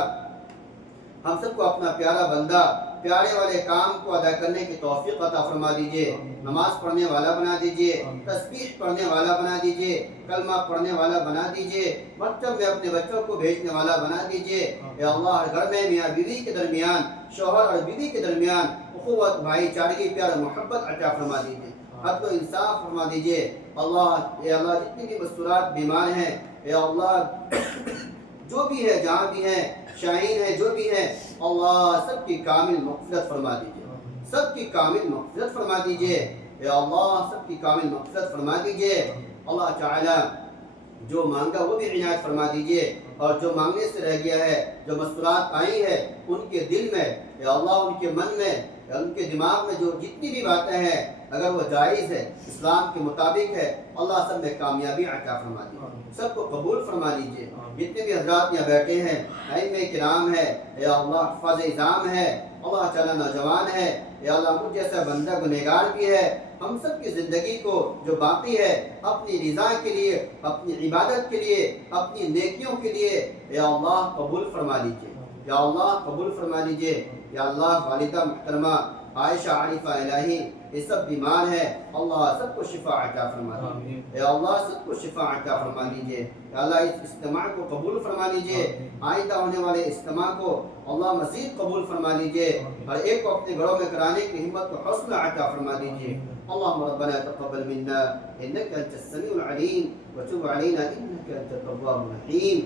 ہم سب کو اپنا پیارا بندہ پیارے والے کام کو ادا کرنے کی توفیق عطا فرما دیجیے. نماز پڑھنے والا بنا دیجیے. تسبیح پڑھنے والا بنا دیجیے. کلمہ پڑھنے والا بنا دیجیے. مکتب میں اپنے بچوں کو بھیجنے والا بنا دیجیے. یا اللہ ہر گھر میں میاں بیوی کے درمیان شوہر اور بیوی کے درمیان اخوت بھائی چارگی پیار محبت عطا فرما دیجیے. عدل و انصاف فرما دیجیے. اللہ اے اللہ جتنی بھی مستورات بیمار ہیں اے اللہ جو بھی ہے جہاں بھی ہیں شاہین ہے جو بھی ہیں اللہ سب کی کامل مغفرت فرما دیجیے. سب کی کامل مغفرت فرما دیجیے. اے اللہ سب کی کامل مغفرت فرما دیجیے. اللہ تعالی جو مانگا وہ بھی عنایت فرما دیجیے اور جو مانگنے سے رہ گیا ہے جو مستورات آئی ہے ان کے دل میں یا اللہ ان کے من میں یا ان کے دماغ میں جو جتنی بھی باتیں ہیں اگر وہ جائز ہے اسلام کے مطابق ہے اللہ سب میں کامیابی عطا فرما دیجیے. سب کو قبول فرما لیجیے. جتنے بھی حضرات یہاں بیٹھے ہیں ائمہ کرام ہے یا اللہ حفاظ اعظام ہے اللہ تعالیٰ نوجوان ہے یا اللہ مجھ جیسا بندہ گنہگار بھی ہے ہم سب کی زندگی کو جو باقی ہے اپنی رضا کے لیے اپنی عبادت کے لیے اپنی نیکیوں کے لیے یا اللہ قبول فرما لیجیے. یا اللہ قبول فرما لیجیے. یا اللہ والدہ محترمہ عائشہ عارفہ الہی یہ سب بیمار ہیں اللہ سب کو شفا عطا فرما دیجیے. یا اللہ سب کو شفا عطا فرما دیجیے. یا اللہ اس اجتماع کو قبول فرما لیجیے. آئندہ ہونے والے اجتماع کو اللہ مزید قبول فرما لیجیے. ہر ایک کو اپنے گھروں میں کرانے کی ہمت و حوصلہ عطا فرما دیجیے. اللهم ربنا تقبل منا انك انت السميع العليم وتب علينا انك انت التواب الرحيم.